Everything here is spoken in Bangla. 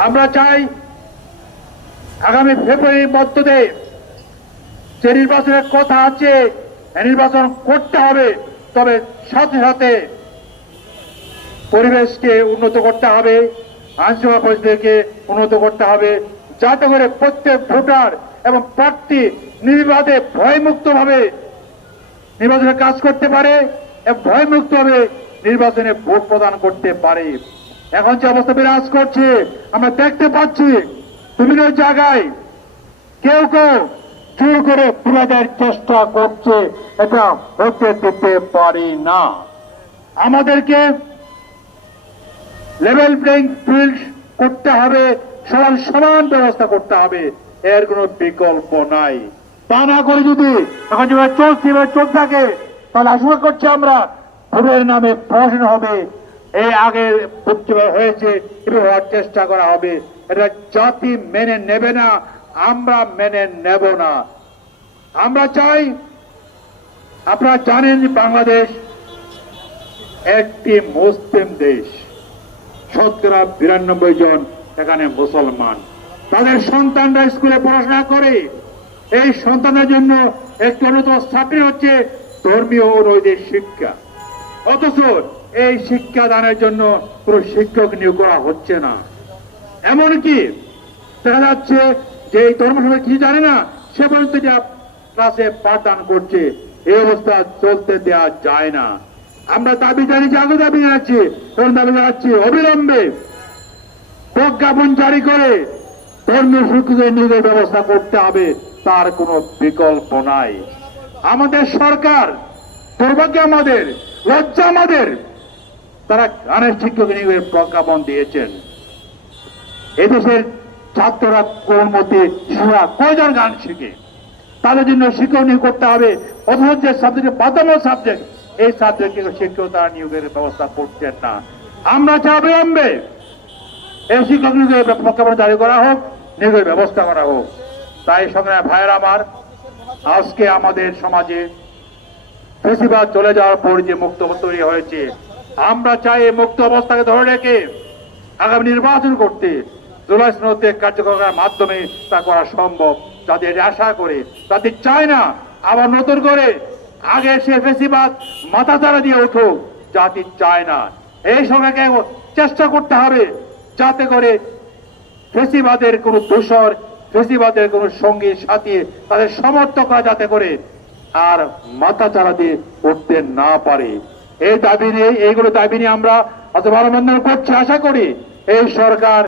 আমরা চাই আগামী ফেব্রুয়ারির মধ্যে যে নির্বাচনের কথা আছে নির্বাচন করতে হবে। তবে সাথে সাথে পরিবেশকে উন্নত করতে হবে, আইনশৃঙ্খলা পরিস্থিতিকে উন্নত করতে হবে, যাতে করে প্রত্যেক ভোটার এবং প্রার্থী নির্বাচনে ভয়মুক্ত ভাবে নির্বাচনে কাজ করতে পারে এবং ভয়মুক্ত ভাবে নির্বাচনে ভোট প্রদান করতে পারে। এখন যে অবস্থা বিরাজ করছে, আমরা দেখতে পাচ্ছি বিভিন্ন জায়গায় কেউ কেউ জোর করে তুলে চেষ্টা করছে, এটা হতে দিতে পারি না। আমাদেরকে লেভেল প্লেইং ফিল্ড করতে হবে, সমান সমান ব্যবস্থা করতে হবে, এর কোনো বিকল্প নাই। তা না করে যদি এখন যেভাবে চলছে, এভাবে চলতে থাকে, তাহলে আশঙ্কা করছি আমরা ভোটের নামে প্রশ্ন হবে এই আগে ভোট হয়েছে হওয়ার চেষ্টা করা হবে। এটা জাতি মেনে নেবে না, আমরা মেনে নেব না। আমরা চাই, আপনারা জানেন বাংলাদেশ একটি মুসলিম দেশ। শতকরা বিরানব্বই জন এখানে মুসলমান। তাদের সন্তানরা স্কুলে পড়াশোনা করে। এই সন্তানের জন্য একটি অন্যতম ছাত্রী হচ্ছে ধর্মীয় ও নৈতিক শিক্ষা। অথচ এই শিক্ষা দানের জন্য কোনো শিক্ষক নিয়োগ করা হচ্ছে না। এমনকি দেখা যাচ্ছে যে এই ধর্ম কিছু জানে না, সে পর্যন্ত যা ক্লাসে পাঠদান করছে, এই অবস্থা চলতে দেওয়া যায় না। আমরা দাবি জানিয়েছি আগে দাবি জানাচ্ছি, এখন দাবি জানাচ্ছি অবিলম্বে প্রজ্ঞাপন জারি করে ধর্মীয় শিক্ষকের নিয়োগের ব্যবস্থা করতে হবে, তার কোনো বিকল্প নাই। আমাদের সরকার, দুর্ভাগ্য আমাদের, লজ্জা আমাদের তারা গানের শিক্ষক নিয়োগের প্রজ্ঞাপন দিয়েছেন। এদেশের ছাত্ররা কোন মতে শিশুরা কয়জন গান শিখে? তাদের জন্য শিক্ষক নিয়োগ করতে হবে। অথচ যে সাবজেক্ট বাধ্যমূলক সাবজেক্ট এই সাবজেক্টে শিক্ষক তারা নিয়োগের ব্যবস্থা করছেন না। আমরা চাই অবিলম্বে এই শিক্ষক নিয়োগের প্রজ্ঞাপন জারি করা হোক, নিয়োগের ব্যবস্থা করা হোক। তাই সংগ্রামী ভাইয়ের আমার, আজকে আমাদের সমাজে ফেসিবাদ চলে যাওয়ার পর যে মুক্ত তৈরি হয়েছে আমরা চাই মুক্ত অবস্থাকে ধরে রেখে আগামী নির্বাচন করতে জুলাই সনদে কার্যকর মাধ্যমে তা করা সম্ভব। এটা আশা করে যাতে চায় না আবার নতুন করে আগে সে ফেসিবাদ মাথা চারা দিয়ে উঠুক, জাতি চায় না। এই সরকারকে চেষ্টা করতে হবে যাতে করে ফেসিবাদের কোন দোষর ফেসিবাদের কোন সঙ্গী সাথী তাদের সমর্থকরা যাতে করে আর মাথা চারা দিয়ে উঠতে না পারে। এই দাবি নিয়ে এইগুলো দাবি নিয়ে আমরা আজ মানববন্ধন করছি আশা করি এই সরকার